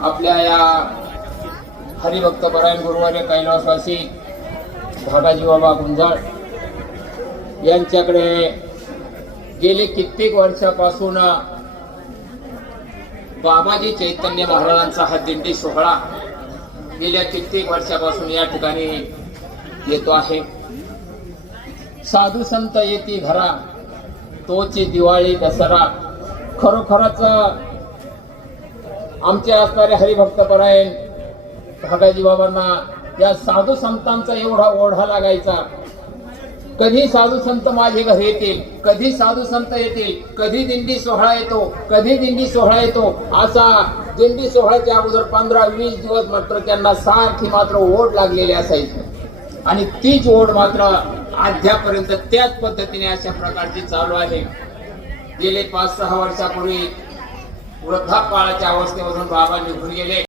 आपल्या या हरिभक्त परायण गुरुवारी कैलासवासी भागाजी बाबा गुंजाळ यांच्याकडे गेले कित्येक वर्षापासून बाबाजी चैतन्य महाराजांचा हा दिंडी सोहळा गेल्या कित्येक वर्षापासून या ठिकाणी येतो आहे। साधू संत येती घरा तोची दिवाळी दसरा। खरोखरच आमचे असणारे हरिभक्त परायण भागाजी बाबांना या साधू संतांचा एवढा ओढा लागायचा। कधी साधू संत माझे घरी येतील, कधी साधू संत येतील, कधी दिंडी सोहळा येतो, कधी दिंडी सोहळा येतो, असा दिंडी सोहळ्याच्या अगोदर 15-20 दिवस मात्र त्यांना सारखी मात्र ओढ लागलेली असायची आणि तीच ओढ मात्र अद्यापर्यंत त्याच पद्धतीने अशा प्रकारची चालू आहे। गेले 5-6 वर्षापूर्वी वृद्धापकाळाच्या अवस्थेमधून बाबा निघून गेले।